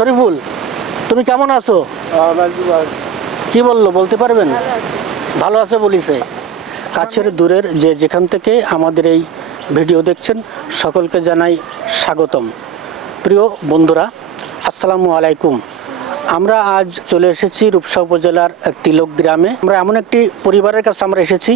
শরীফুল তুমি কেমন আছো? কি বলল বলতে পারবেন? ভালো আছে। বলিছে। কাছের দূরের যে যেখান থেকে আমাদের এই ভিডিও দেখছেন সকলকে জানাই স্বাগতম। প্রিয় বন্ধুরা আসসালামু আলাইকুম। আমরা আজ চলে এসেছি রূপসা উপজেলার তিলক গ্রামে। আমরা এমন একটি পরিবারের কাছে আমরা এসেছি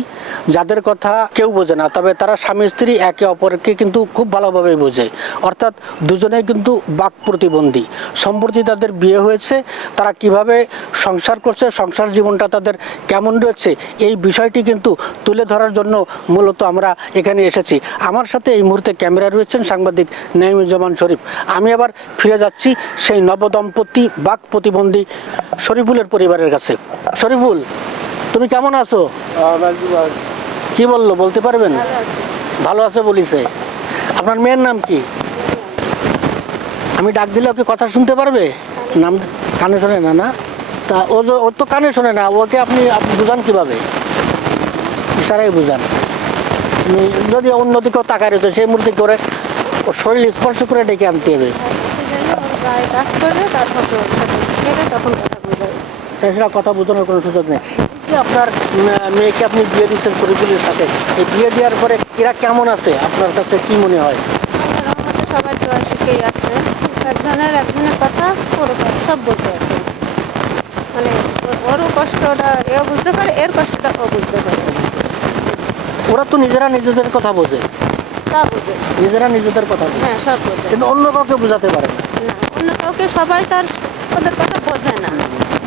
যাদের কথা কেউ বোঝে না, তবে তারা স্বামী, স্ত্রী একে অপরকে কিন্তু খুব ভালোভাবে বোঝে। অর্থাৎ দুজনেই কিন্তু বাক প্রতিবন্ধী। সম্প্রতি তাদের বিয়ে হয়েছে, তারা কীভাবে সংসার করছে, সংসার জীবনটা তাদের কেমন রয়েছে, এই বিষয়টি কিন্তু তুলে ধরার জন্য মূলত আমরা এখানে এসেছি। আমার সাথে এই মুহূর্তে ক্যামেরা রয়েছেন সাংবাদিক নাইমুজ্জামান শরীফ। আমি আবার ফিরে যাচ্ছি সেই নবদম্পতি বাক প্রতিবন্ধী শরীফুলের পরিবারের কাছে। শরীফুল তুমি কেমন আছো? কি বলল বলতে পারবেন? ভালো আছে। বলিছে। আপনার মেয়ের নাম কি? আমি ডাক দিলে ওকে কথা শুনতে পারবে? নাম কানে শোনে না না? তা ও ওর তো কানে শোনে না ওকে আপনি আপনি বুঝান কীভাবে? ইশারাই বুঝান। যদি অন্যদিকেও তাকায় রয়েছে সেই মুহূর্তে করে ওর শরীর স্পর্শ করে ডেকে আনতে হবে? কথা তাছাড়া কথা বোঝানোর কোনো সুযোগ নেই। যে আপনার মেয়েকে আপনি বিয়ে দিচ্ছেন শরীফুলের সাথে? এই বিয়ে দেওয়ার পরে এরা কেমন আছে? আপনার কাছে কি মনে হয়? সবাই তো সুখেই আছে। একজনের একজনের কথা ওরও কথা সব বলতে আছে মানে ওর- ওরও কষ্টটা এও বুঝতে পারে এর কষ্টটা ও বুঝতে পারে। ওরা তো নিজেরা নিজেদের কথা বোঝে। তা বুঝে। নিজেরা নিজেদের কথা বোঝে। হ্যাঁ সব বোঝে। কিন্তু অন্য কাউকে বোঝাতে পারে না। না অন্য কাউকে সবাই তার ওদের কথা বোঝে না।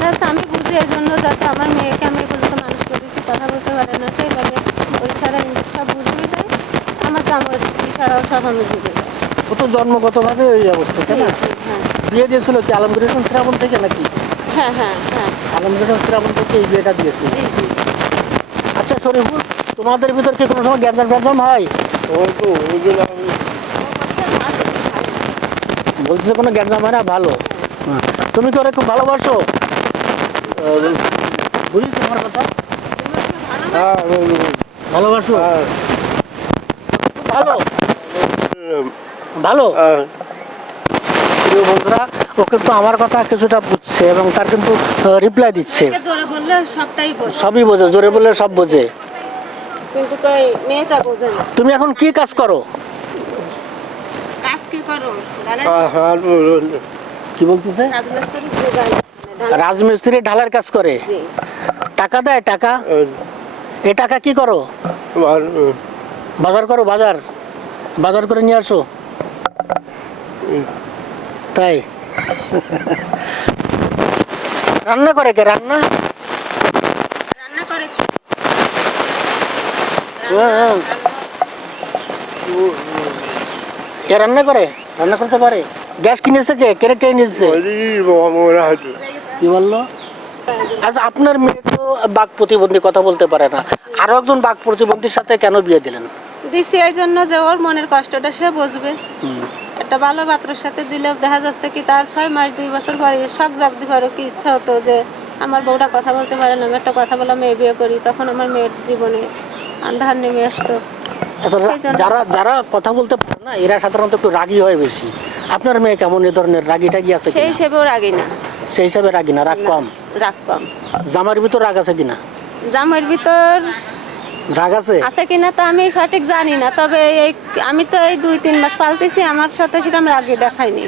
জাস্ট আমি বুঝি এই জন্য যাতে আমার মেয়েকে আমি এই মানুষ করেছি কথা বলতে পারে না সেইভাবে ওই ইঙ্গিত সব বুঝিয়ে দেয় আমার ইশারাও সব আমি বুঝে যাই ও তো জন্মগতভাবে ওই অবস্থা তাই না? হ্যাঁ। বিয়ে দিয়েছিল কি আলমগীর হোসেন শ্রাবণ থেকে নাকি? হ্যাঁ হ্যাঁ হ্যাঁ। আলমগীর হোসেন শ্রাবণ থেকে এই বিয়েটা দিয়েছিল। জি জি। আচ্ছা শরীফুল তোমাদের ভিতর কি কোনো সময় গ্যাঞ্জাম ট্যাঞ্জাম হয়? ওই তো ওইগুলো আমি বলছে কোনো গ্যাঞ্জাম হয় না? ভালো। হ্যাঁ। তুমি তো ওরা খুব ভালোবাসো? কথা হ্যাঁ ভালোবাসো? ভালো। ভালো? হ্যাঁ, প্রিয় বন্ধুরা ও কিন্তু আমার কথা কিছুটা বুঝছে এবং তার কিন্তু রিপ্লাই দিচ্ছে। মেয়েকে জোরে বললে সবটাই বোঝে। সবই বোঝে জোরে বললে সব বোঝে। তুমি এখন কি কাজ করো? কাজ কি করো? ঢালাই হ্যাঁ। কি বলতেছে? রাজমিস্ত্রি ঢালার কাজ করে। টাকা দেয় টাকা? এ টাকা কি করো? বাজার করো বাজার। বাজার করে নিয়ে আসো। তাই। রান্না করে কে? রান্না? রান্না করে হ্যাঁ, হ্যাঁ। এ রান্না করে? রান্না করতে পারে? গ্যাস কিনেছে কে? কে কে নিয়েছে? কি বলল? আচ্ছা আপনার মেয়ে তো বাক প্রতিবন্ধী কথা বলতে পারে না। আরও একজন বাক প্রতিবন্ধীর সাথে কেন বিয়ে দিলেন? দিছি এই জন্য যে ওর মনের কষ্টটা সে বুঝবে। একটা ভালো পাত্রের সাথে দিলে দেখা যাচ্ছে কি তার ছয় মাস দুই বছর পরে শখ জাগ দিবারও কি ইচ্ছা হতো যে আমার বউটা কথা বলতে পারে না আমি একটা কথা বলা মেয়ে বিয়ে করি তখন আমার মেয়ের জীবনে আন্ধার নেমে আসতো। আচ্ছা যারা যারা কথা বলতে পারে না এরা সাধারণত একটু রাগী হয় বেশি। আপনার মেয়ে কেমন এ ধরনের রাগী টাগি আছে সেই? হিসেবেও রাগি না। সেই হিসাবে রাগি না রাগ কম? রাগ কম। জামার ভিতর রাগ আছে কিনা? জামের ভিতর রাগ আছে? আছে কিনা তা আমি সঠিক জানি না তবে এই আমি তো এই দুই তিন মাস পালতেছি আমার সাথে সেটা আমি আগে দেখাইনি।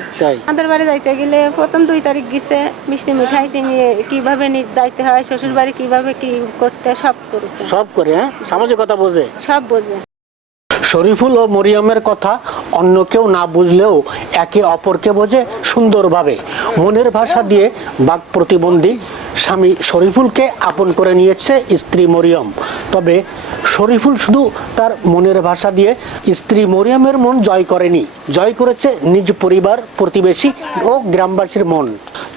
আমাদের বাড়ি যাইতে গেলে প্রথম দুই তারিখ গেছে মিষ্টি মিঠাইটি নিয়ে কীভাবে যাইতে হয় শ্বশুর বাড়ি কীভাবে কি করতে সব করেছে। সব করে হ্যাঁ? সামাজিকতা বোঝে? সব বোঝে। শরীফুল ও মরিয়মের কথা অন্য কেউ না বুঝলেও একে অপরকে বোঝে সুন্দরভাবে। মনের ভাষা দিয়ে বাক প্রতিবন্ধী স্বামী শরীফুলকে আপন করে নিয়েছে স্ত্রী মরিয়ম। তবে শরীফুল শুধু তার মনের ভাষা দিয়ে স্ত্রী মরিয়মের মন জয় করেনি, জয় করেছে নিজ পরিবার, প্রতিবেশী ও গ্রামবাসীর মন।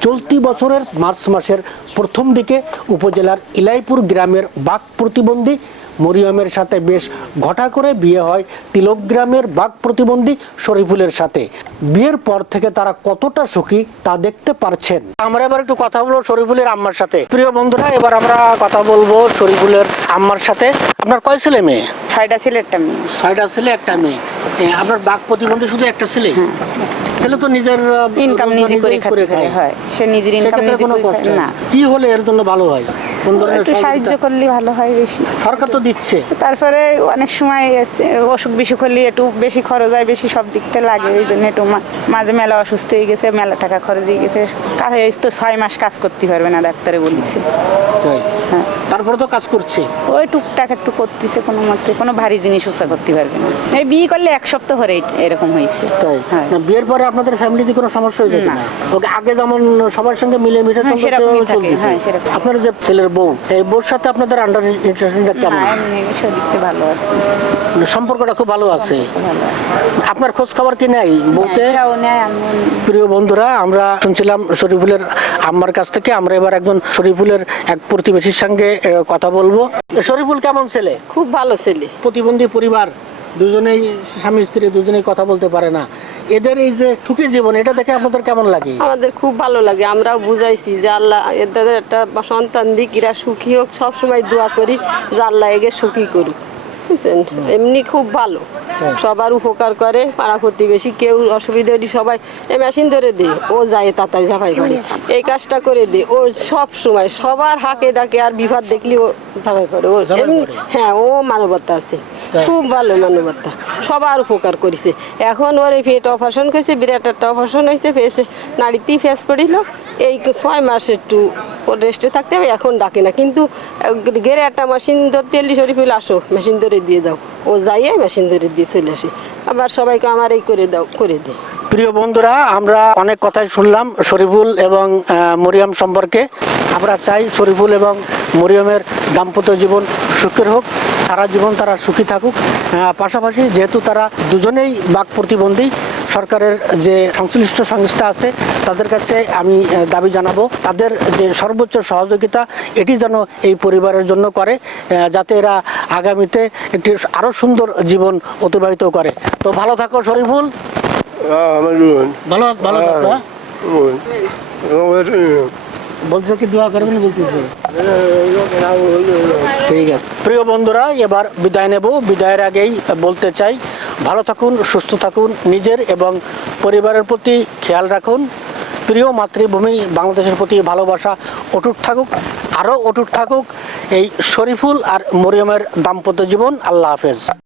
চলতি বছরের মার্চ মাসের প্রথম দিকে উপজেলার ইলাইপুর গ্রামের বাক প্রতিবন্ধী মরিয়মের সাথে বেশ ঘটা করে বিয়ে হয় তিলক গ্রামের বাঘ প্রতিবন্ধী শরীফুলের সাথে। বিয়ের পর থেকে তারা কতটা সুখী তা দেখতে পারছেন। আমরা এবার একটু কথা বলব শরীফুলের আম্মার সাথে। প্রিয় বন্ধুরা এবার আমরা কথা বলব শরীফুলের আম্মার সাথে। আপনার কয় ছেলে মেয়ে? ছয়টা ছিল একটা মেয়ে। ছয়টা ছেলে একটা মেয়ে। আপনার বাঘ প্রতিবন্ধী শুধু একটা ছেলে? ছেলে তো নিজের ইনকাম নিজে করে হয়। সে নিজের ইনকাম নিজে করে খায়। না। কি হলে এর জন্য ভালো হয়? একটু সাহায্য করলে ভালো হয় বেশি। সরকার তো দিচ্ছে। তারপরে অনেক সময় অসুখ বিসুখ হলে একটু বেশি খরচ হয় বেশি সব দিকতে লাগে এই জন্য একটু মাঝে মেলা অসুস্থ হয়ে গেছে মেলা টাকা খরচ হয়ে গেছে। কাজে তো ছয় মাস কাজ করতে পারবে না ডাক্তারে বলেছে। তারপরে তো কাজ করছে। ওই টুকটাক একটু করতেছে কোনো মতে কোনো ভারী জিনিস উষা করতে পারবে না। এই বিয়ে করলে এক সপ্তাহ ধরে এরকম হয়েছে। তাই? হ্যাঁ। না বিয়ের পরে আপনাদের ফ্যামিলিতে কোনো সমস্যা হয়ে যেত না। ওকে আগে যেমন সবার সঙ্গে মিলে মিশে হ্যাঁ, চলতেছে হ্যাঁ। আপনার যে ছেলের বউ এই বউর সাথে আপনাদের আন্ডার ইন্টারেকশনটা কেমন? না এমনি ভালো আছে। সম্পর্কটা খুব ভালো আছে? আপনার খোঁজ খবর কি নাই? বউতে। প্রিয় বন্ধুরা আমরা শুনছিলাম শরীফুলের আম্মার কাছ থেকে আমরা এবার একজন শরীফুলের এক প্রতিবেশীর সঙ্গে কথা বলব। শরীফুল কেমন ছেলে? খুব ভালো ছেলে। প্রতিবন্ধী পরিবার দুজনেই স্বামী স্ত্রী দুজনেই কথা বলতে পারে না। এদের এই যে সুখী জীবন এটা দেখে আপনাদের কেমন লাগে? আমাদের খুব ভালো লাগে আমরাও বুঝাইছি যে আল্লাহ এদের একটা সন্তান দিক এরা সুখী হোক সবসময় দোয়া করি যে আল্লাহ এগে সুখী করুক। বুঝছেন এমনি খুব ভালো। হ্যাঁ। সবার উপকার করে পাড়া প্রতিবেশী কেউ অসুবিধা হলে সবাই এই মেশিন ধরে দে ও যায় তাড়াতাড়ি ঝাঁপাই করে। এই কাজটা করে দে ও সব সময় সবার হাকে ডাকে আর বিপদ দেখলি ও ঝাঁপাই করে। ও? হ্যাঁ ও মানবতা আছে? খুব ভালো মানবতা সবার উপকার করেছে। এখন ওর এই পেট অপারেশন করেছে বিরাট একটা অপারেশন হয়েছে ফেসে নাড়িতেই ফেস পড়িল এই ছয় মাস একটু রেস্টে থাকতে হবে এখন ডাকে না। কিন্তু গেরে একটা মেশিন ধরতে এলি শরীফুল আসো মেশিন ধরে দিয়ে যাও। ও যাইয়ে মেশিন ধরে দিয়ে চলে আসে। আবার সবাইকে আমার এই করে দাও করে দে। প্রিয় বন্ধুরা আমরা অনেক কথাই শুনলাম শরীফুল এবং মরিয়ম সম্পর্কে। আমরা চাই শরীফুল এবং মরিয়মের দাম্পত্য জীবন সুখের হোক। সারা জীবন তারা সুখী থাকুক। পাশাপাশি যেহেতু তারা দুজনেই বাক প্রতিবন্ধী সরকারের যে সংশ্লিষ্ট সংস্থা আছে তাদের কাছে আমি দাবি জানাব তাদের যে সর্বোচ্চ সহযোগিতা এটি যেন এই পরিবারের জন্য করে যাতে এরা আগামীতে একটি আরও সুন্দর জীবন অতিবাহিত করে। তো ভালো থাকো শরীফুল। ভালো ভালো থাকো হ্যাঁ? বলছে কি দোয়া করবেন বলতেছে। ঠিক আছে। প্রিয় বন্ধুরা, এবার বিদায় নেব। বিদায়ের আগেই বলতে চাই, ভালো থাকুন, সুস্থ থাকুন, নিজের এবং পরিবারের প্রতি খেয়াল রাখুন। প্রিয় মাতৃভূমি, বাংলাদেশের প্রতি ভালোবাসা অটুট থাকুক, আরও অটুট থাকুক। এই শরীফুল আর মরিয়মের দাম্পত্য জীবন, আল্লাহ হাফেজ।